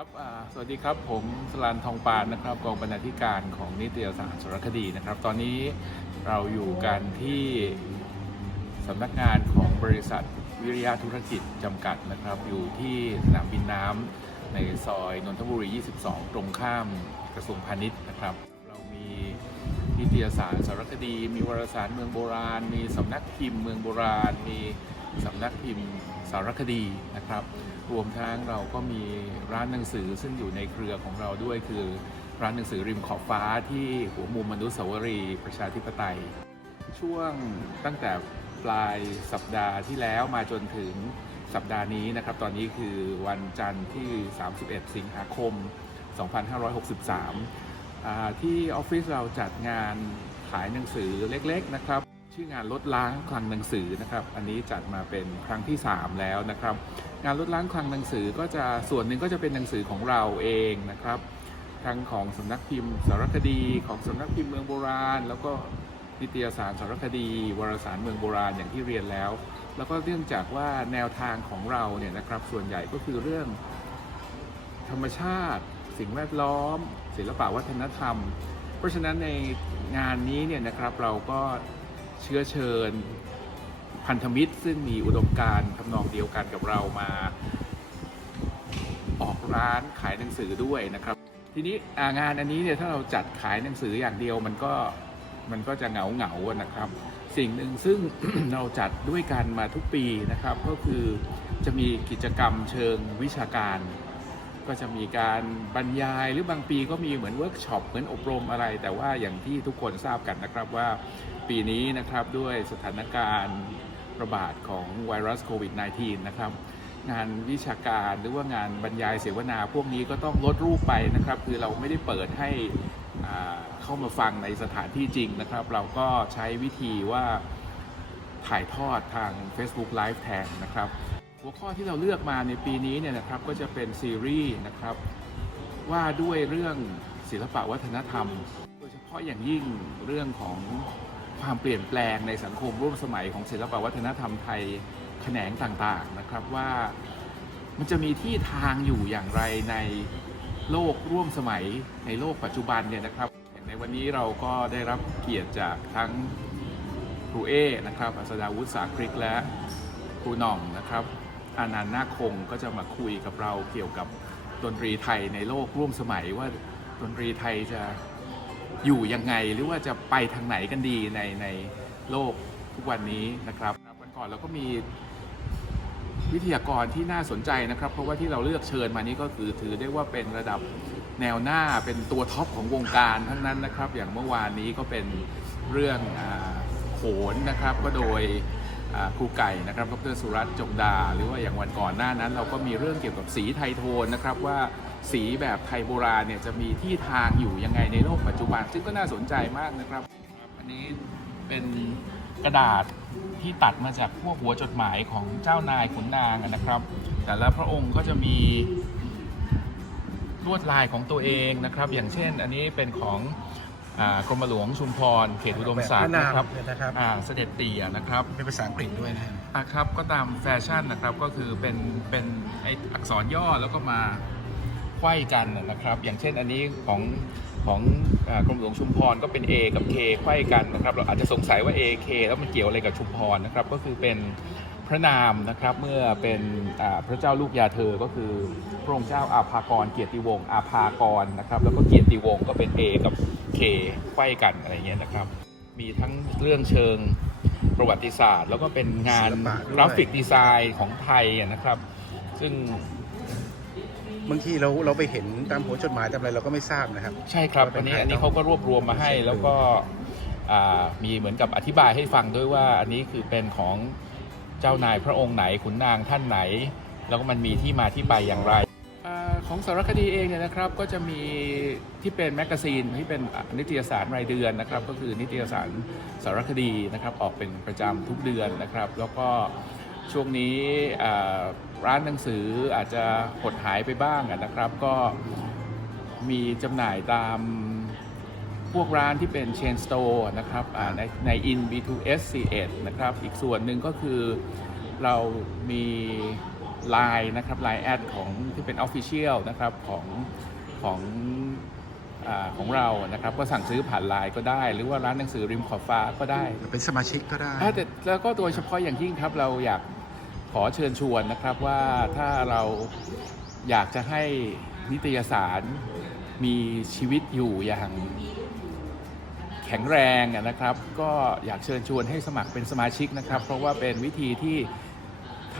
ครับสวัสดีครับ ผมสลันทองปานนะครับกองบรรณาธิการของนิตยสารสารคดีนะครับ ตอนนี้เราอยู่กันที่สำนักงานของบริษัทวิริยะธุรกิจจำกัดนะครับ อยู่ที่สนามบินน้ำในซอยนนทบุรี 22 ตรงข้ามกระทรวงพาณิชย์นะครับ เรามีนิตยสารสารคดี มีวารสารเมืองโบราณ มีสำนักพิมพ์เมืองโบราณ มีสำนักพิมพ์ สารคดีนะครับ รวมทั้งเราก็มีร้านหนังสือซึ่งอยู่ในเครือของเราด้วยคือร้านหนังสือริมขอบฟ้าที่หัวมุมมนุษยสาวรีย์ประชาธิปไตย ช่วงตั้งแต่ปลายสัปดาห์ที่แล้วมาจนถึงสัปดาห์นี้นะครับ ตอนนี้คือวันจันทร์ที่ 31 สิงหาคม 2563 ที่ออฟฟิศเราจัดงานขายหนังสือเล็กๆนะครับ ชื่องานลดล้างคลังหนังสือนะครับ อันนี้จัดมาเป็นครั้งที่ 3 แล้วนะครับ งานลดล้างคลังหนังสือก็จะส่วนหนึ่งก็จะเป็นหนังสือของเราเองนะครับทั้งของสำนักพิมพ์สารคดี ของสำนักพิมพ์เมืองโบราณ แล้วก็นิตยสารสารคดี วารสารเมืองโบราณอย่างที่เรียนแล้ว แล้วก็เนื่องจากว่าแนวทางของเราเนี่ยนะครับส่วนใหญ่ก็คือเรื่อง ธรรมชาติ สิ่งแวดล้อม ศิลปะวัฒนธรรม เพราะฉะนั้นในงานนี้เนี่ยนะครับเราก็ เชื้อเชิญพันธมิตร ซึ่งมีอุดมการณ์ทำนองเดียวกันกับเรามา ออกร้านขายหนังสือด้วยนะครับ ทีนี้งานอันนี้เนี่ยถ้าเราจัดขายหนังสืออย่างเดียวมันก็มันก็จะเหงาเหงานะครับ สิ่งหนึ่งซึ่งเราจัดด้วยกันมาทุกปีนะครับ ก็คือจะมีกิจกรรมเชิงวิชาการ ก็จะมีการบรรยายหรือบางปีก็มีเหมือนเวิร์กช็อปเหมือนอบรมอะไร แต่ว่าอย่างที่ทุกคนทราบกันนะครับว่าปีนี้นะครับด้วยสถานการณ์ระบาดของไวรัสโควิด -19 นะครับงานวิชาการหรือว่างานบรรยายเสวนาพวกนี้ก็ต้องลดรูปไปนะครับ คือเราไม่ได้เปิดให้เข้ามาฟังในสถานที่จริงนะครับ เราก็ใช้วิธีว่าถ่ายทอดทาง Facebook Live แทนนะครับ หัวข้อที่เราเลือกมาในปีนี้เนี่ยนะครับก็จะเป็นซีรีส์นะครับว่าด้วยเรื่องศิลปะวัฒนธรรม โดยเฉพาะอย่างยิ่งเรื่องของความเปลี่ยนแปลงในสังคมร่วมสมัยของศิลปะวัฒนธรรมไทยแขนงต่างๆนะครับว่ามันจะมีที่ทางอยู่อย่างไรในโลกร่วมสมัยในโลกปัจจุบันเนี่ยนะครับ ในวันนี้เราก็ได้รับเกียรติจากทั้งครูเอนะครับอัศดาวุฒิสาคริกและครูหน่องนะครับ อานันต์นาคคงก็จะมาคุยกับเราเกี่ยวกับดนตรีไทยในโลกร่วมสมัยว่าดนตรีไทยจะอยู่ยังไงหรือว่าจะไปทางไหนกันดีในในโลกทุกวันนี้นะครับวันก่อนเราก็มีวิทยากรที่น่าสนใจนะครับ เพราะว่าที่เราเลือกเชิญมานี้ก็คือถือได้ว่าเป็นระดับแนวหน้าเป็นตัวท็อปของวงการทั้งนั้นนะครับ อย่างเมื่อวานนี้ก็เป็นเรื่องอโขนนะครับ ก็โดย ครูไก่นะครับดรสุรัตน์จงดา หรือว่าอย่างวันก่อนหน้านั้น เราก็มีเรื่องเกี่ยวกับสีไทยโทนนะครับว่าสีแบบไทยโบราณเนี่ยจะมีที่ทางอยู่ยังไงในโลกปัจจุบัน ซึ่งก็น่าสนใจมากนะครับ อันนี้เป็นกระดาษที่ตัดมาจากพวกหัวจดหมายของเจ้านายขุนนางนะครับ แต่ละพระองค์ก็จะมีลวดลายของตัวเองนะครับ อย่างเช่น อันนี้เป็นของ กรมหลวงชุมพร เขตอุดมศักดิ์นะครับแบบพระนามนะครับอ่าเสด็จเตี่ยนะครับเป็นภาษาอังกฤษด้วยนะฮะอะครับก็ตามแฟชั่นนะครับก็คือเป็นเป็นไออักษรย่อแล้วก็มาไขว้กันนะครับ อย่างเช่นอันนี้ของของอ่ากรมหลวงชุมพรก็เป็น A กับ K ไขว้กันนะครับ เราอาจจะสงสัยว่า A K แล้วมันเกี่ยวอะไรกับชุมพรนะครับ ก็คือเป็นพระนามนะครับเมื่อเป็นอ่าพระเจ้าลูกยาเธอก็คือพระองค์เจ้าอาภากรเกียรติวงศ์อาภากรนะครับ แล้วก็เกียรติวงศ์ก็เป็น A กับ K ไขว้กันอะไรเงี้ยนะครับ มีทั้งเรื่องเชิงประวัติศาสตร์ แล้วก็เป็นงานศิลปะด้วย กราฟิกดีไซน์ของไทยอะนะครับ ซึ่งบางทีเราเราไปเห็นตามหัวจดหมายตามอะไรเราก็ไม่ทราบนะครับ ใช่ครับว่าเป็อันนนี้ไทยอันนี้ต้องเขาก็รวบรวมมาให้ แล้วก็อ่ามีเหมือนกับอธิบายให้ฟังด้วยว่าอันนี้คือเป็นของเจ้านายพระองค์ไหนขุนนางท่านไหน แล้วก็มันมีที่มาที่ไปอย่างไรอา ของสารคดีเองเนี่ยนะครับก็จะมีที่เป็นแมกกาซีนที่เป็นนิตยสารรายเดือนนะครับ ก็คือนิตยสารสารคดีนะครับออกเป็นประจำทุกเดือนนะครับ แล้วก็ช่วงนี้ร้านหนังสืออาจจะหดหายไปบ้างนะครับ ก็มีจำหน่ายตามพวกร้านที่เป็น Chain Store นะครับอ่าในใน In B2S C1 นะครับ อีกส่วนหนึ่งก็คือเรามี Line นะครับ Line แอดของที่เป็น Official นะครับของของอาของเรานะครับก็สั่งซื้อผ่าน Line ก็ได้ หรือว่าร้านหนังสือริมขอบฟ้าก็ได้เป็นสมาชิกก็ได้อ่าแต่แล้วก็โดยเฉพาะอย่างยิ่งครับเราอยากขอเชิญชวนนะครับว่าถ้าเราอยากจะให้นิตยสารมีชีวิตอยู่อย่างแข็งแรงอะนะครับ ก็อยากเชิญชวนให้สมัครเป็นสมาชิกนะครับ เพราะว่าเป็นวิธีที่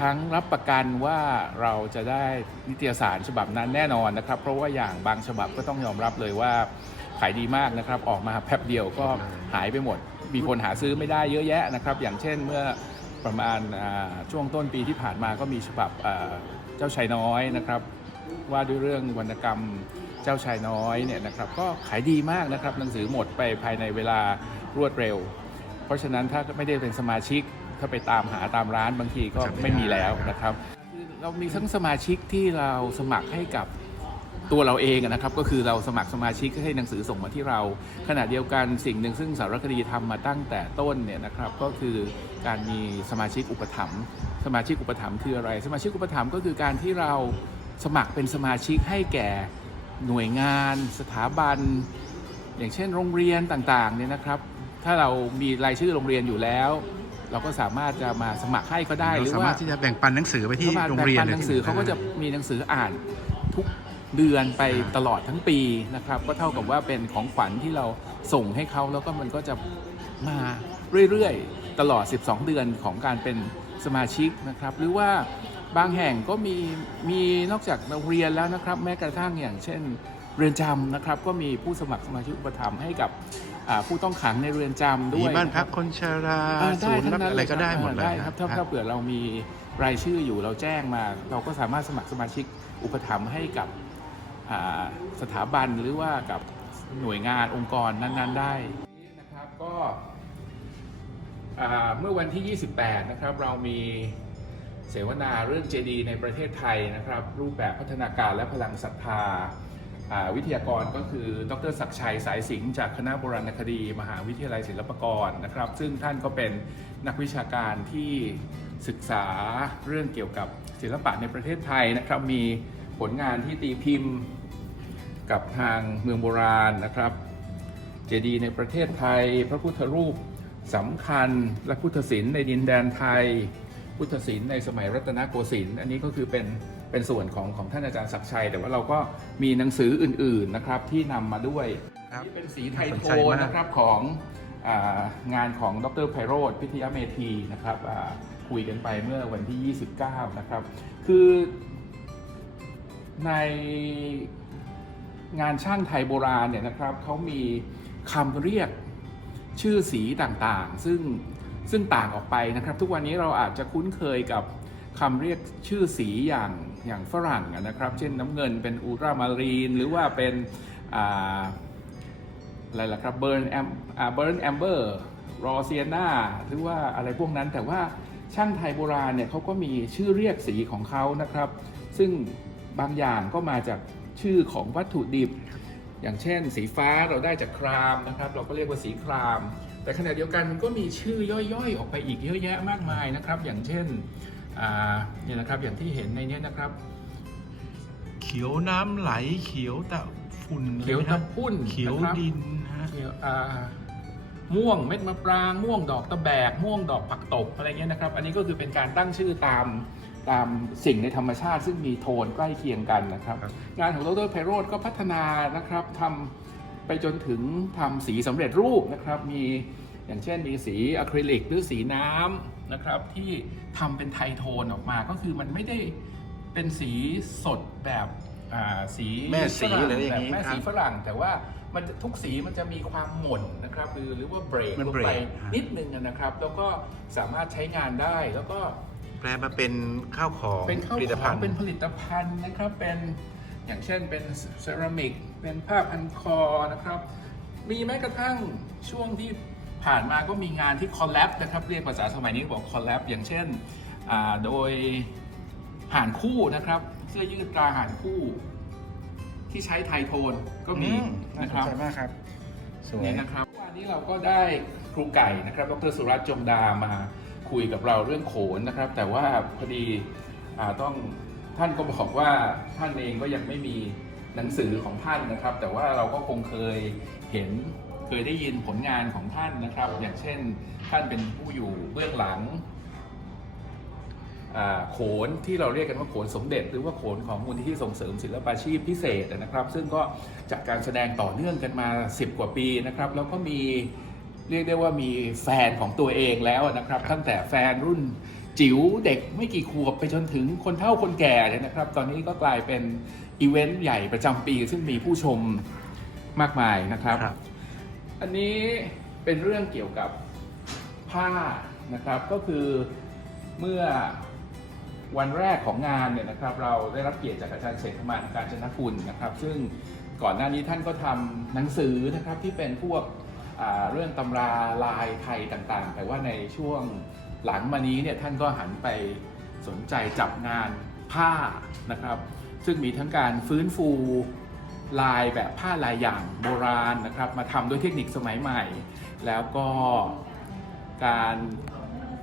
ทั้งรับประกันว่าเราจะได้นิตยสารฉบับนั้นแน่นอนนะครับ เพราะว่าอย่างบางฉบับก็ต้องยอมรับเลยว่าขายดีมากนะครับ ออกมาแป๊บเดียวก็หายไปหมด มีคนหาซื้อไม่ได้เยอะแยะนะครับ อย่างเช่นเมื่อประมาณช่วงต้นปีที่ผ่านมาก็มีฉบับเจ้าชายน้อยนะครับ ว่าด้วยเรื่องวรรณกรรมเจ้าชายน้อยเนี่ยนะครับ ก็ขายดีมากนะครับหนังสือหมดไปภายในเวลารวดเร็ว เพราะฉะนั้นถ้าไม่ได้เป็นสมาชิก ถ้าไปตามหาตามร้านบางทีก็ไม่มีแล้วนะครับ เรามีทั้งสมาชิกที่เราสมัครให้กับตัวเราเองนะครับก็คือเราสมัครสมาชิกให้หนังสือส่งมาที่เรา ขณะเดียวกันสิ่งหนึ่งซึ่งสารคดีทำมาตั้งแต่ต้นเนี่ยนะครับก็คือการมีสมาชิกอุปถัมภ์สมาชิกอุปถัมภ์คืออะไร สมาชิกอุปถัมภ์ก็คือการที่เราสมัครเป็นสมาชิกให้แก่หน่วยงาน สถาบัน อย่างเช่นโรงเรียนต่างๆเนี่ยนะครับ ถ้าเรามีรายชื่อโรงเรียนอยู่แล้ว เราก็สามารถจะมาสมัครให้ก็ได้หเรารือสาว่า มารถที่จะแบ่งปันหนังสือไปที่เขามาโรงแบ่งเรียนปันหนังสือที่เขาก็จะมีหนังสืออ่านทุกเดือนไปตลอดทั้งปีนะครับ ก็เท่ากับว่าเป็นของขวัญที่เราส่งให้เขาแล้วก็มันก็จะมาเรื่อยๆ ตลอด 12 เดือนของการเป็นสมาชิกนะครับ หรือว่าบางแห่งก็มีมีนอกจากโรงเรียนแล้วนะครับ แม้กระทั่งอย่างเช่น เรือนจำนะครับก็มีผู้สมัครสมาชิกอุปถัมภ์ให้กับอ่า ผู้ต้องขังในเรือนจำด้มีวยบ้านนะคพัรักบคนชราอ่าศูนย์ทั้รับงนั้นอะไรก็ได้หมดเลยได้ครับถ้านะถ้าเผื่อเรามีรายชื่ออยู่เราแจ้งมา เราก็สามารถสมัครสมาชิกอุปถัมภ์ให้กับอ่าสถาบันหรือว่ากับหน่วยงานองค์กรนั้นๆได้นะครับก็อ่าเมื่อวันที่ 28 นะครับ เรามีเสวนาเรื่องเจดีในประเทศไทยนะครับ รูปแบบพัฒนาการและพลังศรัทธาอ่า วิทยากรก็คือ ดรศักชัยสายสิงห์จากคณะโบราณคดี มหาวิทยาลัยศิลปากรนะครับ ซึ่งท่านก็เป็นนักวิชาการที่ศึกษาเรื่องเกี่ยวกับศิลปะในประเทศไทยนะครับ มีผลงานที่ตีพิมพ์กับทางเมืองโบราณนะครับ เจดีย์ในประเทศไทย พระพุทธรูปสำคัญและพุทธศิลป์ในดินแดนไทย พุทธศิลป์ในสมัยรัตนโกสินทร์อันนี้ก็คือเป็น เป็นส่วนของของท่านอาจารย์ศักดิ์ชัย แต่ว่าเราก็มีหนังสืออื่นๆนะครับที่นำมาด้วยครับนี่เป็นสีไทยน่าสนโทใจนมากนะครับของอางานของดรไพโรธพิทยาเมธีนะครับอ่าคุยกันไปเมื่อวันที่ 29 นะครับ คือในงานช่างไทยโบราณเนี่ยนะครับเขามีคำเรียกชื่อสีต่างๆ ซึ่งซึ่งต่างออกไปนะครับ ทุกวันนี้เราอาจจะคุ้นเคยกับคำเรียกชื่อสีอย่าง อย่างฝรั่งนะครับ เช่นน้ำเงินเป็นอูรามารีน หรือว่าเป็นออะไรล่ะครับเบิร์นแอมเบิร์นแอมเบอร์รอเซียนาหรือว่าอะไรพวกนั้นแต่ว่าช่างไทยโบราณเนี่ยเขาก็มีชื่อเรียกสีของเขานะครับ ซึ่งบางอย่างก็มาจากชื่อของวัตถุดิบ อย่างเช่น สีฟ้าเราได้จากครามนะครับ เราก็เรียกว่าสีคราม แต่ขณะเดียวกันมันก็มีชื่อย่อยๆ ออกไปอีกเยอะแยะมากมายนะครับ อย่างเช่น เนี่ยนะครับอย่างที่เห็นในเนี้ยนะครับ เขียวน้ำไหลเขียวตะฝุ่นเขียวอะไรตะนะพุ่นเขียวนะครับดินนะฮะเขียวอ่าม่วงเม็ดมะปรางม่วงดอกตะแบก ม่วงดอกผักตบอะไรเงี้ยนะครับ อันนี้ก็คือเป็นการตั้งชื่อตามตามสิ่งในธรรมชาติซึ่งมีโทนใกล้เคียงกันนะครับครับงานของดรไพโรธก็พัฒนานะครับทำไปจนถึงทำสีสำเร็จรูปนะครับ มีอย่างเช่นมีสีอะคริลิกหรือสีน้ำนะครับที่ ทำเป็นไทโทนออกมาก็คือมันไม่ได้เป็นสีสดแบบอ่าสีแม่สีฝรั่หรืออะไรอย่างงี้แบบแม่สีครับฝรั่งแต่ว่ามันจะทุกสีมันจะมีความหม่นนะครับหรือหรือว่าเบรกมันลงเบรกไปฮะนิดนึงนะครับ แล้วก็สามารถใช้งานได้แล้วก็แปลมาเป็นข้าวของเป็นข้าวผลิตขภัองณฑ์เป็นผลิตภัณฑ์นะครับเป็นอย่างเช่นเป็นเซรามิกเป็นผ้าพันคอนะครับ มีแม้กระทั่งช่วงที่ ผ่านมาก็มีงานที่คอลแลบนะครับเรียกภาษาสมัยนี้บอกคอลแลบอย่างเช่นอ่าโดยห่านคู่นะครับเสื้อยืดตราห่านคู่ ที่ใช้ไทโทนก็มีอืมน่านะสคนรับใจมากครับสวยเนี่ยนะครับวันนี้เราก็ได้ครูไก่นะครับ ดรสุรัตน์จงดามาคุยกับเราเรื่องโขนนะครับ แต่ว่าพอดีอ่าต้องท่านก็บอกว่าท่านเองก็ยังไม่มีหนังสือของท่านนะครับ แต่ว่าเราก็คงเคยเห็น เคยได้ยินผลงานของท่านนะครับ อย่างเช่นท่านเป็นผู้อยู่เบื้องหลังโขนที่เราเรียกกันว่าโขนสมเด็จ หรือว่าโขนของมูลนิธิส่งเสริมศิลปาชีพพิเศษนะครับ ซึ่งก็จากการแสดงต่อเนื่องกันมา 10 กว่าปีนะครับ แล้วก็มีเรียกได้ว่ามีแฟนของตัวเองแล้วนะครับ ตั้งแต่แฟนรุ่นจิ๋วเด็กไม่กี่ขวบไปจนถึงคนเฒ่าคนแก่เลยนะครับ ตอนนี้ก็กลายเป็นอีเวนต์ใหญ่ประจำปี ซึ่งมีผู้ชมมากมายนะครับครับ อันนี้เป็นเรื่องเกี่ยวกับผ้านะครับ ก็คือเมื่อวันแรกของงานเนี่ยนะครับ เราได้รับเกียรติจากอาจารย์เศรษฐมานการจนคุณนะครับ ซึ่งก่อนหน้านี้ท่านก็ทำหนังสือนะครับที่เป็นพวกเรื่องตำราลายไทยต่างๆ แต่ว่าในช่วงหลังมานี้เนี่ยท่านก็หันไปสนใจจับงานผ้านะครับ ซึ่งมีทั้งการฟื้นฟู ลายแบบผ้าลายอย่างโบราณนะครับ มาทำด้วยเทคนิคสมัยใหม่ แล้วก็การ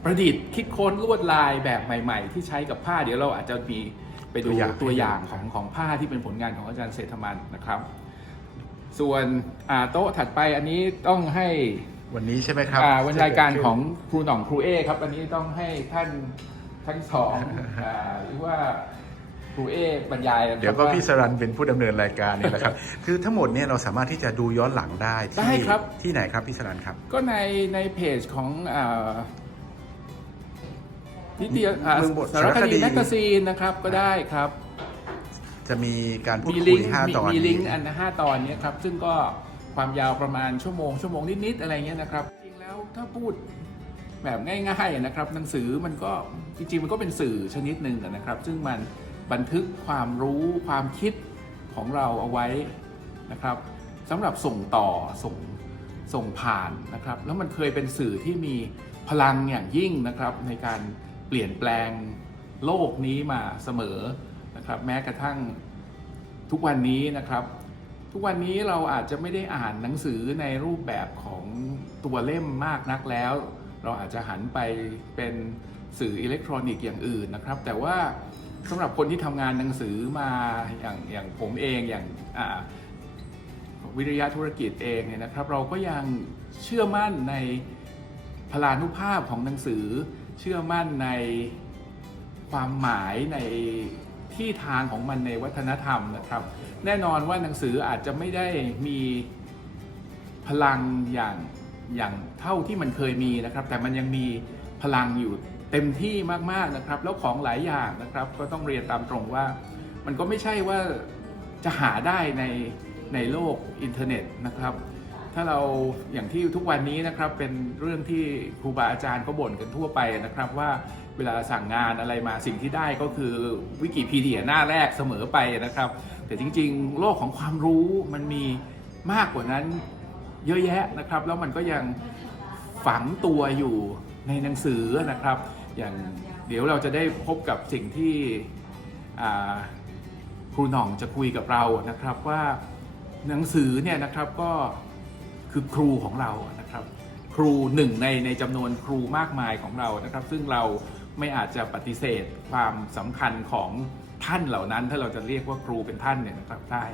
ประดิษฐ์คิดค้นลวดลายแบบใหม่ ๆ ที่ใช้กับผ้าเดี๋ยวเราอาจจะมีไปดูตัวอย่างตัวอย่างของของผ้าที่เป็นผลงานของอาจารย์เศรษฐมันนะครับ ส่วนอ่าโต๊ะถัดไปอันนี้ต้องให้วันนี้ใช่ไหมครับอ่าวันรายการของครูหน่องครูเอครับ อันนี้ต้องให้ท่านทั้งสองอ่าหรือว่าค รูเอบรรยายนะครับเดี๋ยวก็าพี่สรันเป็นผู้ดำเนินรายการนี่แหละครับ คือทั้งหมดเนี่ยเราสามารถที่จะดูย้อนหลังได้ได้ที่ครับ ที่ไหนครับพี่สรันครับ ก็ในในเพจของอ่านิตยอ่าเมืองบทสารคสารคดี ดีแมกกาซีนนะครับก็ได้ครับจะมีการพูดมีคุลิยงก์ห้ามีตอนมีลินี้งก์อันห้าตอนเนี้ยครับ ซึ่งก็ความยาวประมาณชั่วโมงชั่วโมงนิดๆอะไรเงี้ยนะครับ จริงแล้วถ้าพูดแบบง่ายๆนะครับ หนังสือมันก็จริงๆมันก็เป็นสื่อชนิดหนึ่งอะนะครับ ซึ่งมัน บันทึกความรู้ความคิดของเราเอาไว้นะครับสำหรับส่งต่อส่งส่งผ่านนะครับ แล้วมันเคยเป็นสื่อที่มีพลังอย่างยิ่งนะครับ ในการเปลี่ยนแปลงโลกนี้มาเสมอนะครับ แม้กระทั่งทุกวันนี้นะครับ ทุกวันนี้เราอาจจะไม่ได้อ่านหนังสือในรูปแบบของตัวเล่มมากนักแล้ว เราอาจจะหันไปเป็นสื่ออิเล็กทรอนิกส์อย่างอื่นนะครับ แต่ว่า สำหรับคนที่ทำงานหนังสือมาอย่างอย่างผมเองอย่างวิริยะธุรกิจเองเนี่ยนะครับ เราก็ยังเชื่อมั่นในพลานุภาพของหนังสือ เชื่อมั่นในความหมายในที่ทางของมันในวัฒนธรรมนะครับ แน่นอนว่าหนังสืออาจจะไม่ได้มีพลังอย่างอย่างเท่าที่มันเคยมีนะครับ แต่มันยังมีพลังอยู่ เต็มที่มากๆนะครับแล้วของหลายอย่างนะครับก็ต้องเรียนตามตรงว่า มันก็ไม่ใช่ว่าจะหาได้ในในโลกอินเทอร์เน็ตนะครับ ถ้าเราอย่างที่ทุกวันนี้นะครับเป็นเรื่องที่ครูบาอาจารย์ก็บ่นกันทั่วไปนะครับว่าเวลาสั่งงานอะไรมาสิ่งที่ได้ก็คือวิกิพีเดียหน้าแรกเสมอไปนะครับ แต่จริงๆ โลกของความรู้มันมีมากกว่านั้นเยอะแยะนะครับ แล้วมันก็ยังฝังตัวอยู่ในหนังสือนะครับ อย่างเดี๋ยวเราจะได้พบกับสิ่งที่ครูหน่องจะคุยกับเรานะครับว่าหนังสือเนี่ยนะครับก็คือครูของเรานะครับ ครูหนึ่งในในจำนวนครูมากมายของเรานะครับ ซึ่งเราไม่อาจจะปฏิเสธความสำคัญของท่านเหล่านั้น ถ้าเราจะเรียกว่าครูเป็นท่านเนี่ยนะครับได้